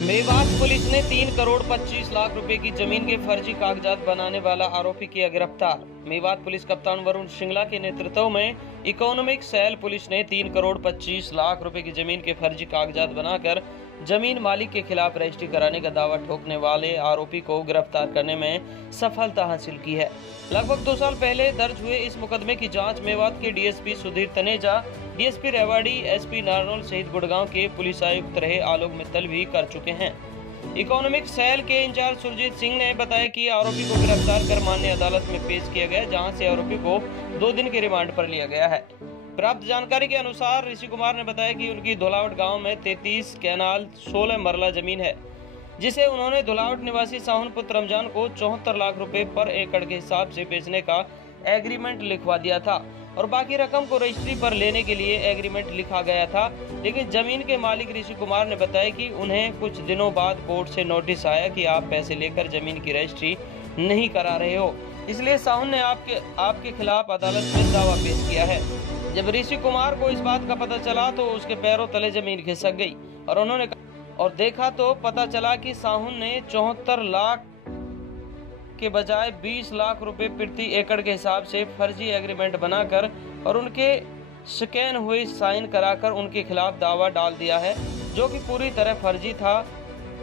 Mewat police ने 3 करोड़ 25 लाख रुपए की जमीन के फर्जी कागजात बनाने वाला आरोपी किया गिरफ्तार। मेवात पुलिस कप्तान वरुण श्रृंगला के नेतृत्व में इकोनॉमिक सेल पुलिस ने 3 करोड़ 25 लाख रुपए की जमीन के फर्जी कागजात बनाकर जमीन मालिक के खिलाफ रजिस्ट्री कराने का दावा ठोकने वाले आरोपी को गिरफ्तार करने में सफलता हासिल की है। लगभग 2 साल पहले दर्ज हुए इस मुकदमे की जांच मेवात के DSP Sudhir Taneja, DSP Rewari, SP Narnaul सहित गुड़गांव के पुलिस आयुक्त रहे आलोक मित्तल भी कर चुके हैं। इकोनॉमिक सेल के इंचार्ज सुरजीत सिंह ने बताया कि आरोपी को गिरफ्तार कर माननीय अदालत में पेश किया गया, जहां से आरोपी को 2 दिन के रिमांड पर लिया गया है। प्राप्त जानकारी के अनुसार ऋषि कुमार ने बताया कि उनकी धुलावट गांव में 33 कैनाल 16 मरला जमीन है, जिसे उन्होंने धुलावट निवासी साहुन पुत्र रमजान को 74 लाख रुपए पर एकड़ के हिसाब से बेचने का एग्रीमेंट लिखवा दिया था और बाकी रकम को रजिस्ट्री पर लेने के लिए एग्रीमेंट लिखा गया था। लेकिन जमीन के मालिक ऋषि कुमार ने बताया कि उन्हें कुछ दिनों बाद कोर्ट से नोटिस आया कि आप पैसे लेकर जमीन की रजिस्ट्री नहीं करा रहे हो, इसलिए साहुन ने आपके खिलाफ अदालत में दावा पेश किया है। जब ऋषि कुमार को इस बात का पता चला तो उसके पैरों तले जमीन खिसक गई और देखा तो पता चला कि साहुन ने 74 लाख के बजाय 20 लाख रुपए प्रति एकड़ के हिसाब से फर्जी एग्रीमेंट बनाकर और उनके स्कैन हुए साइन कराकर उनके खिलाफ दावा डाल दिया है, जो कि पूरी तरह फर्जी था।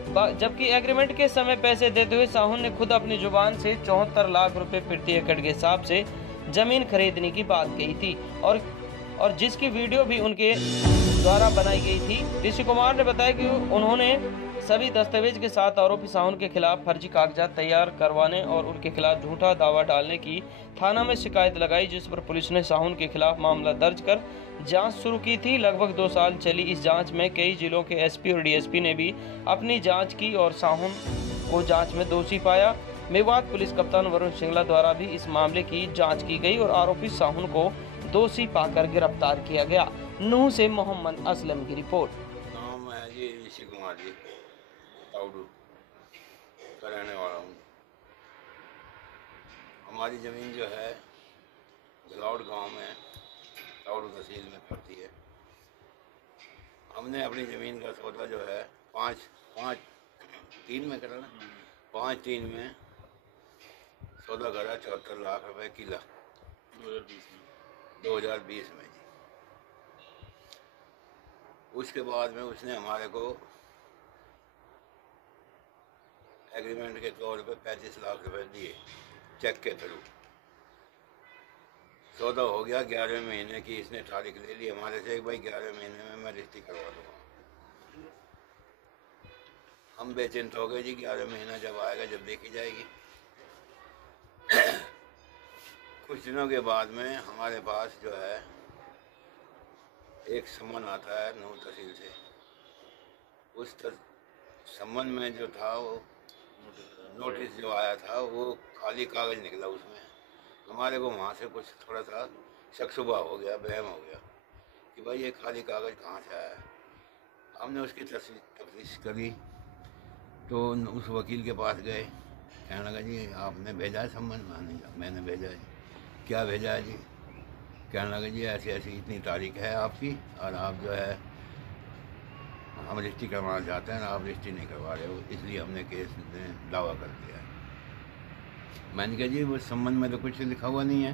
जबकि एग्रीमेंट के समय पैसे देते हुए साहुन ने खुद अपनी जुबान से 74 लाख रुपए प्रति एकड़ के हिसाब से जमीन खरीदने की बात कही थी और जिसकी वीडियो भी उनके द्वारा बनाई गई थी। ऋषि कुमार ने बताया कि उन्होंने सभी दस्तावेज के साथ आरोपी साहुन के खिलाफ फर्जी कागजात तैयार करवाने और उनके खिलाफ झूठा दावा डालने की थाना में शिकायत लगाई, जिस पर पुलिस ने साहुन के खिलाफ मामला दर्ज कर जांच शुरू की थी। लगभग 2 साल चली इस जांच में कई जिलों के एसपी और डीएसपी ने भी अपनी जांच की और साहुन को जांच में दोषी पाया। मेवात पुलिस कप्तान वरुण श्रृंगला द्वारा भी इस मामले की जाँच की गई और आरोपी साहुन को दोषी पाकर गिरफ्तार किया गया। नूह से मोहम्मद असलम की रिपोर्ट। नाम है जी ऋषि कुमार जी, ताउडू का रहने वाला हूँ। हमारी ज़मीन जो है धुलावट गांव में ताउडू तहसील में पड़ती है। हमने अपनी ज़मीन का सौदा जो है 5-3 में करा ना, 5-3 में सौदा करा 74 लाख रुपए किला 2020 में जी। उसके बाद में उसने हमारे को एग्रीमेंट के तौर पे 35 लाख रुपए दिए चेक के थ्रू। सौदा हो गया 11वें महीने की, इसने तारीख ले ली हमारे से, भाई 11वें महीने में मैं रजिस्ट्री करवा दूँगा। हम बेचिंत हो गए जी, 11वां महीना जब आएगा जब देखी जाएगी। कुछ दिनों के बाद में हमारे पास जो है एक सम्मन आता है नूह तहसील से। उस सम्मन में जो था वो नोटिस जो आया था वो खाली कागज़ निकला। उसमें हमारे को वहाँ से कुछ थोड़ा सा शक-शुबा हो गया, वहम हो गया कि भाई ये खाली कागज़ कहाँ से आया है। हमने उसकी तफ्तीश करी तो उस वकील के पास गए, कहने लगा जी आपने भेजा है सम्मन? मैंने भेजा है। क्या भेजा है जी? कहने लगा जी ऐसी ऐसी इतनी तारीख है आपकी और आप जो है हम रजिस्ट्री करवाना चाहते हैं, आप रजिस्ट्री नहीं करवा रहे हो, इसलिए हमने केस में दावा कर दिया है। मैंने कहा जी वो सम्मन में तो कुछ लिखा हुआ नहीं है,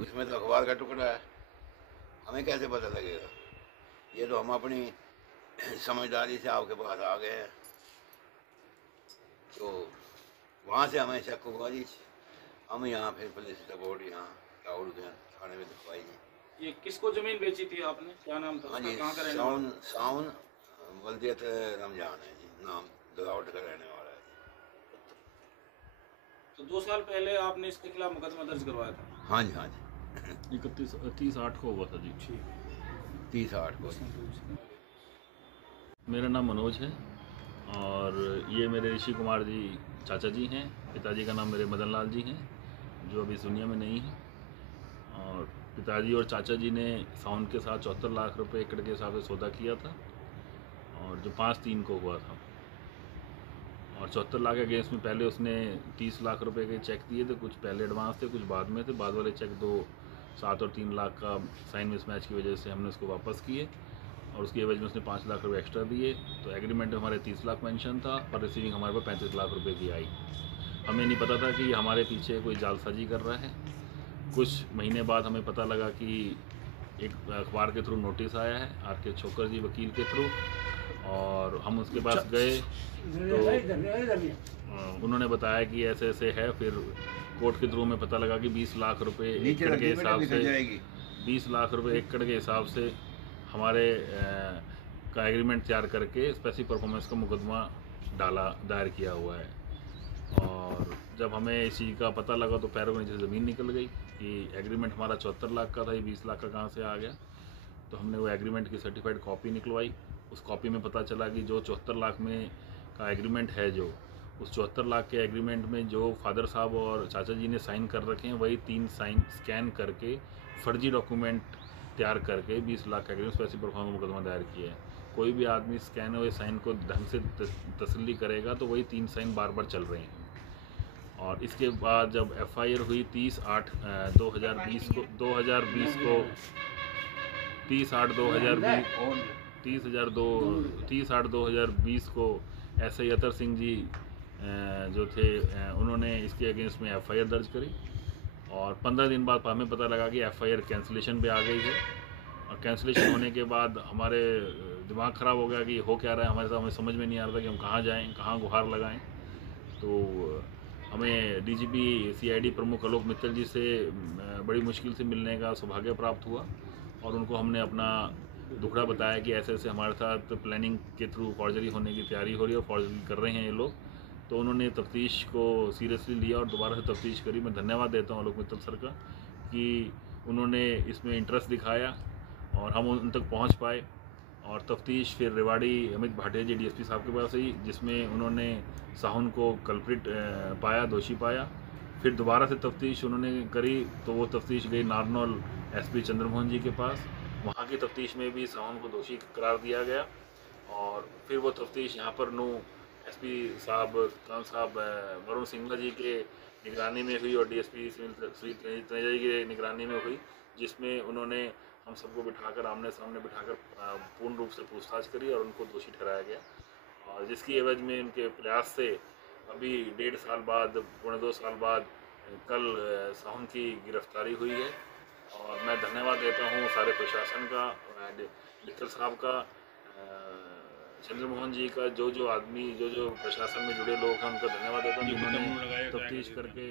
उसमें तो अखबार का टुकड़ा है, हमें कैसे पता लगेगा? ये तो हम अपनी समझदारी से आपके पास आ गए हैं। तो वहाँ से हमें शक हुआ जी, हम यहाँ फिर पुलिस रिपोर्ट यहाँ ताउडू के थाने में दिखवाई जी। ये किसको जमीन बेची थी आपने, क्या नाम था? हाँ जी, कहाँ का रहने वाला? साउन वल्दियत रमजान है जी, नाम धुलावट का रहने वाला है। तो 2 साल पहले आपने इसके खिलाफ मुकदमा दर्ज करवाया था? हाँ जी, हाँ जी, 30/8 को हुआ था जी। 30/8 को। मेरा नाम मनोज है और ये मेरे ऋषि कुमार जी चाचा जी हैं। पिताजी का नाम मेरे मदन लाल जी हैं, जो अभी इस दुनिया में नहीं है। और पिताजी और चाचा जी ने साउन के साथ 74 लाख रुपए एकड़ के हिसाब से सौदा किया था और जो 5/3 को हुआ था। और 74 लाख के अगेंस्ट में पहले उसने 30 लाख रुपए के चेक दिए थे, कुछ पहले एडवांस थे, कुछ बाद में थे। बाद वाले चेक 2, 7 और 3 लाख का साइन मिसमैच की वजह से हमने उसको वापस किए और उसकी एवज में उसने 5 लाख रुपये एक्स्ट्रा दिए। तो एग्रीमेंट में हमारे 30 लाख मेंशन था और रिसीविंग हमारे पास 35 लाख रुपए की आई। हमें नहीं पता था कि हमारे पीछे कोई जालसाजी कर रहा है। कुछ महीने बाद हमें पता लगा कि एक अखबार के थ्रू नोटिस आया है आर.के. छोकर जी वकील के थ्रू, और हम उसके पास गए तो उन्होंने बताया कि ऐसे ऐसे है। फिर कोर्ट के थ्रू में पता लगा कि 20 लाख रुपए एकड़ के हिसाब से 20 लाख रुपए एकड़ के हिसाब से हमारे का एग्रीमेंट तैयार करके स्पेसिफिक परफॉर्मेंस का मुकदमा दायर किया हुआ है। और जब हमें इस चीज़ का पता लगा तो पैरों में नीचे ज़मीन निकल गई कि एग्रीमेंट हमारा 74 लाख का था, ये 20 लाख का कहाँ से आ गया। तो हमने वो एग्रीमेंट की सर्टिफाइड कॉपी निकलवाई। उस कॉपी में पता चला कि जो 74 लाख में का एग्रीमेंट है, जो उस 74 लाख के एग्रीमेंट में जो फादर साहब और चाचा जी ने साइन कर रखे हैं, वही 3 साइन स्कैन करके फर्जी डॉक्यूमेंट तैयार करके 20 लाख का एग्रीमेंट स्पेसिफिक परफॉर्मेंस मुकदमा दायर किया है। कोई भी आदमी स्कैन हुए साइन को ढंग से तसल्ली करेगा तो वही 3 साइन बार बार चल रहे हैं। और इसके बाद जब FIR हुई 30/8/2020 को 30/8/2020 को SI अतर सिंह जी जो थे उन्होंने इसके अगेंस्ट में FIR दर्ज करी। और 15 दिन बाद हमें पता लगा कि FIR कैंसिलेशन पे आ गई है। और कैंसिलेशन होने के बाद हमारे दिमाग ख़राब हो गया कि हो क्या रहा है हमारे साथ। हमें समझ में नहीं आ रहा था कि हम कहाँ जाएं, कहाँ गुहार लगाएं। तो हमें DGP CID प्रमुख आलोक मित्तल जी से बड़ी मुश्किल से मिलने का सौभाग्य प्राप्त हुआ और उनको हमने अपना दुखड़ा बताया कि ऐसे ऐसे हमारे साथ प्लानिंग के थ्रू फॉर्जरी होने की तैयारी हो रही है और फॉर्जरी कर रहे हैं ये लोग। तो उन्होंने तफ्तीश को सीरियसली लिया और दोबारा से तफ्तीश करी। मैं धन्यवाद देता हूँ आलोक मित्तल सर का कि उन्होंने इसमें इंटरेस्ट दिखाया और हम उन तक पहुँच पाए। और तफ्तीश फिर रेवाड़ी अमित भाटिया जी DSP साहब के पास आई, जिसमें उन्होंने साहुन को कल्प्रिट पाया, दोषी पाया। फिर दोबारा से तफ्तीश उन्होंने करी तो वो तफ्तीश गई नारनौल SP चंद्रमोहन जी के पास। वहाँ की तफ्तीश में भी साहुन को दोषी करार दिया गया। और फिर वो तफ्तीश यहाँ पर SP साहब वरुण सिंगला जी के निगरानी में हुई और DSP श्री तनेजा जी के निगरानी में हुई, जिसमें उन्होंने हम सबको बिठाकर आमने सामने बिठाकर पूर्ण रूप से पूछताछ करी और उनको दोषी ठहराया गया। और जिसकी एवज में उनके प्रयास से अभी 1.5 साल बाद, 2.25 साल बाद कल साहुन की गिरफ्तारी हुई है। और मैं धन्यवाद देता हूँ सारे प्रशासन का, मित्तल साहब का, चंद्रमोहन जी का, जो आदमी जो प्रशासन में जुड़े लोग हैं उनका धन्यवाद देता हूँ जिन्होंने तफ्तीश करके